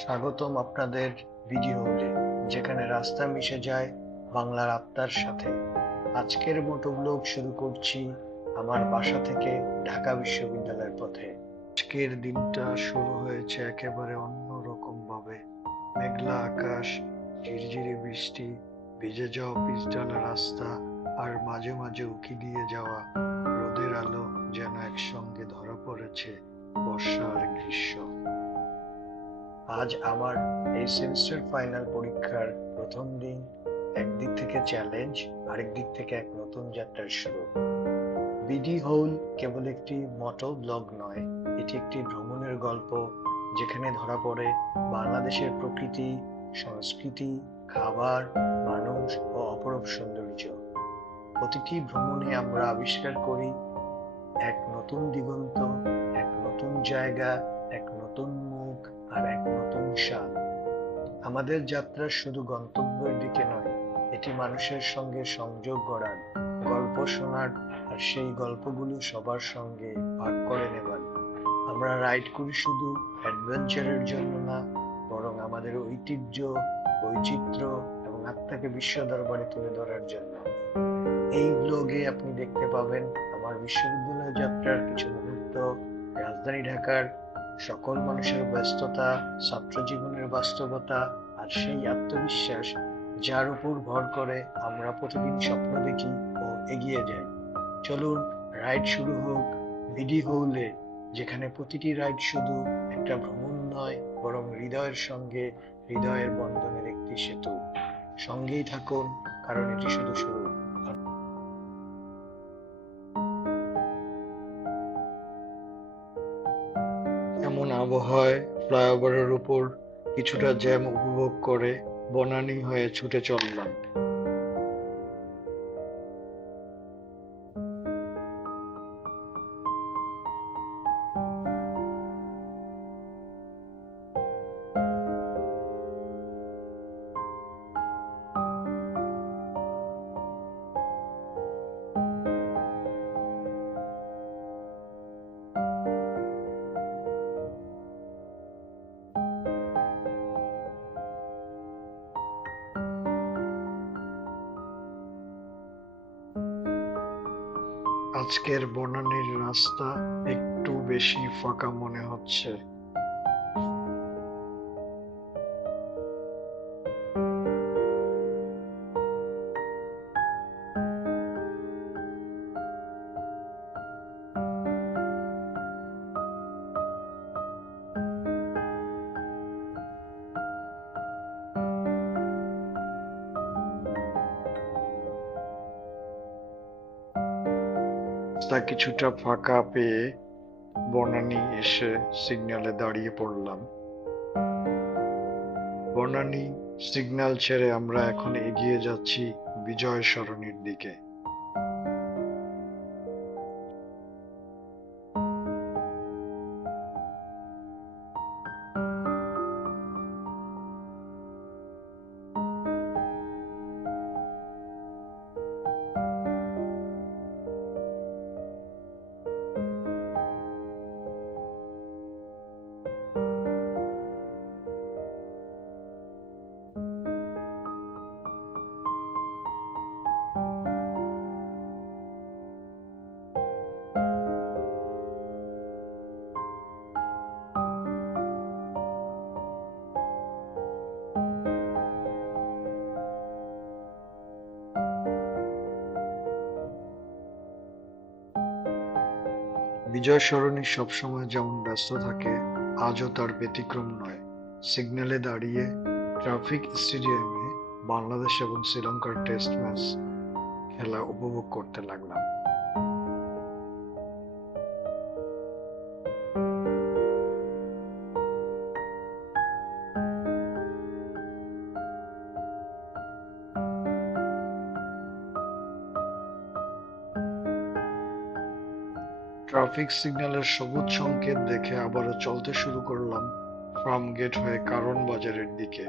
স্বাগতম আপনাদের ভিডিও হলে, যেখানে রাস্তা মিশে যায় বাংলার আত্মার সাথে। আজকের মতো ব্লগ শুরু করছি আমার বাসা থেকে ঢাকা বিশ্ববিদ্যালয়ের পথে। আজকের দিনটা শুরু হয়েছে একেবারে অন্যরকম ভাবে। মেঘলা আকাশ, ঝিরঝিরে বৃষ্টি, ভিজে যাওয়া পিচঢালা রাস্তা, আর মাঝে মাঝে উঁকি দিয়ে যাওয়া রোদের আলো যেন একসঙ্গে ধরা পড়েছে বর্ষা আর গ্রীষ্ম। আজ আমার এই সেমিস্টার ফাইনাল পরীক্ষার প্রথম দিন। একদিক থেকে চ্যালেঞ্জ, আরেক দিক থেকে এক নতুন যাত্রার শুরু। বিডি হোল কেবল একটি মোটো ব্লগ নয়, এটি একটি ভ্রমণের গল্প, যেখানে ধরা পড়ে বাংলাদেশের প্রকৃতি, সংস্কৃতি, খাবার, মানুষ ও অপরূপ সৌন্দর্য। প্রতিটি ভ্রমণে আমরা আবিষ্কার করি এক নতুন দিগন্ত, এক নতুন জায়গা, এক নতুন মুখ, আর এক নতুন স্বাদ। আমাদের যাত্রা শুধু গন্তব্যের দিকে নয়, এটি মানুষের সঙ্গে সংযোগ গড়ার, গল্প শোনার, আর সেই গল্পগুলো সবার সঙ্গে ভাগ করে নেবার। আমরা রাইড করি শুধু অ্যাডভেঞ্চারের জন্য না, বরং আমাদের ঐতিহ্য, বৈচিত্র্য এবং আত্মাকে বিশ্ব দরবারে তুলে ধরার জন্য। এই ব্লগে আপনি দেখতে পাবেন আমার বিশ্ববিদ্যালয় যাত্রার কিছু মুহূর্ত, রাজধানী ঢাকার সকল মানুষের ব্যস্ততা, ছাত্র জীবনের বাস্তবতা, আর সেই আত্মবিশ্বাস যার উপর ভর করে আমরা প্রতিদিন স্বপ্ন দেখি ও এগিয়ে যাই। চলুন, রাইড শুরু হোক বিডি হৌলে, যেখানে প্রতিটি রাইড শুধু একটা ভ্রমণ নয়, বরং হৃদয়ের সঙ্গে হৃদয়ের বন্ধনের একটি সেতু। সঙ্গেই থাকুন, কারণ এটি শুধু শুরু। এমন আবহাওয়ায় ফ্লাইওভারের উপর কিছুটা জ্যাম উপভোগ করে বনানী হয়ে ছুটে চললাম। আজকের বনানীর রাস্তা একটু বেশি ফাঁকা মনে হচ্ছে। রাস্তা কিছুটা ফাঁকা পেয়ে বনানী এসে সিগন্যালে দাঁড়িয়ে পড়লাম। বনানী সিগন্যাল ছেড়ে আমরা এখন এগিয়ে যাচ্ছি বিজয় সরণির দিকে। বিজয় সরণি সবসময় যেমন ব্যস্ত থাকে, আজও তার ব্যতিক্রম নয়। সিগন্যালে দাঁড়িয়ে ট্রাফিক স্টেডিয়ামে বাংলাদেশ এবং শ্রীলঙ্কার টেস্ট ম্যাচ খেলা উপভোগ করতে লাগলাম। ট্রাফিক সিগন্যালের সবুজ সংকেত দেখে আবারও চলতে শুরু করলাম ফার্ম গেট হয়ে কারণ বাজারের দিকে।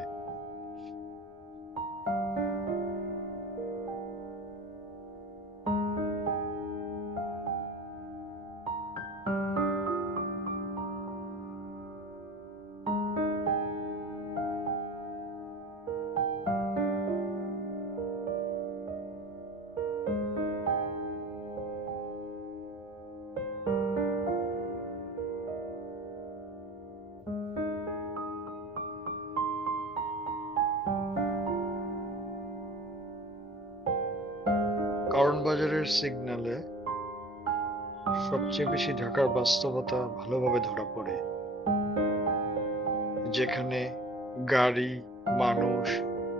বাজারের সিগন্যালে সবচেয়ে বেশি ঢাকার বাস্তবতা ভালোভাবে ধরা পড়ে, যেখানে গাড়ি, মানুষ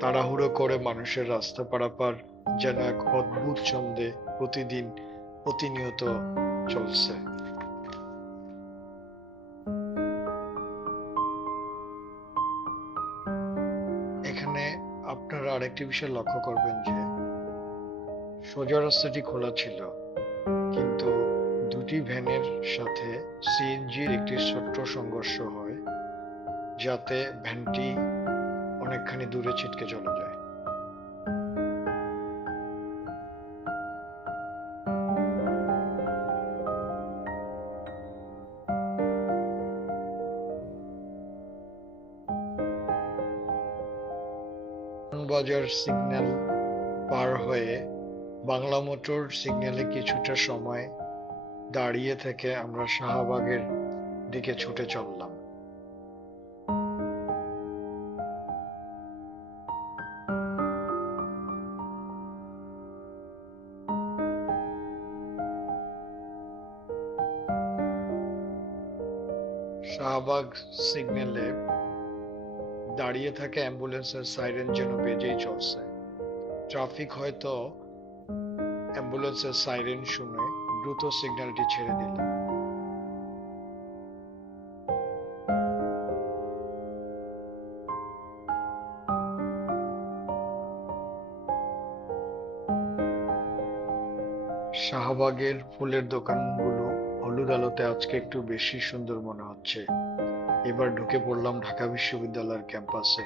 তাড়াহুড়ো করে মানুষের রাস্তা পারাপার যেন এক অদ্ভুত ছন্দে প্রতিদিন প্রতিনিয়ত চলছে। এখানে আপনারা আরেকটি বিষয় লক্ষ্য করবেন যে সোজা রাস্তাটি খোলা ছিল, কিন্তু দুটি ভ্যানের সাথে সিএনজির একটি ছোট্ট সংঘর্ষ হয়, যাতে ভ্যানটি অনেকখানি দূরে ছিটকে চলে যায়। বাজার সিগন্যাল পার হয়ে বাংলা মোটর সিগন্যালে কিছুটা সময় দাঁড়িয়ে থেকে আমরা শাহবাগের দিকে ছুটে চললাম। শাহবাগ সিগন্যালে দাঁড়িয়ে থাকা অ্যাম্বুলেন্সের সাইরেন যেন বেজেই চলছে। ট্রাফিক হয়তো অ্যাম্বুলেন্সের সাইরেন শুনে দ্রুত সিগন্যালটি ছেড়ে দিল। শাহবাগের ফুলের দোকানগুলো হলুদ আলোতে আজকে একটু বেশি সুন্দর মনে হচ্ছে। এবার ঢুকে পড়লাম ঢাকা বিশ্ববিদ্যালয়ের ক্যাম্পাসে।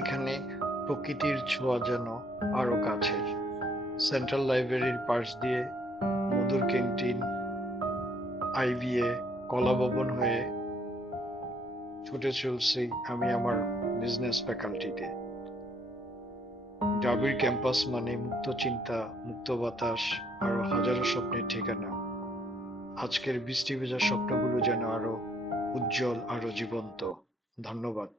এখানে প্রকৃতির ছোঁয়া যেন আরো কাছের। সেন্ট্রাল লাইব্রেরির পাশ দিয়ে মধুর ক্যান্টিন, আইবিএ, কলা ভবন হয়ে ছুটে চলছি আমি আমার বিজনেস ফ্যাকাল্টিতে। ডাবির ক্যাম্পাস মানে মুক্ত চিন্তা, মুক্ত বাতাস, আরো হাজারো স্বপ্নের ঠিকানা। আজকের বৃষ্টি ভেজা স্বপ্নগুলো যেন আরো উজ্জ্বল, আরো জীবন্ত। ধন্যবাদ।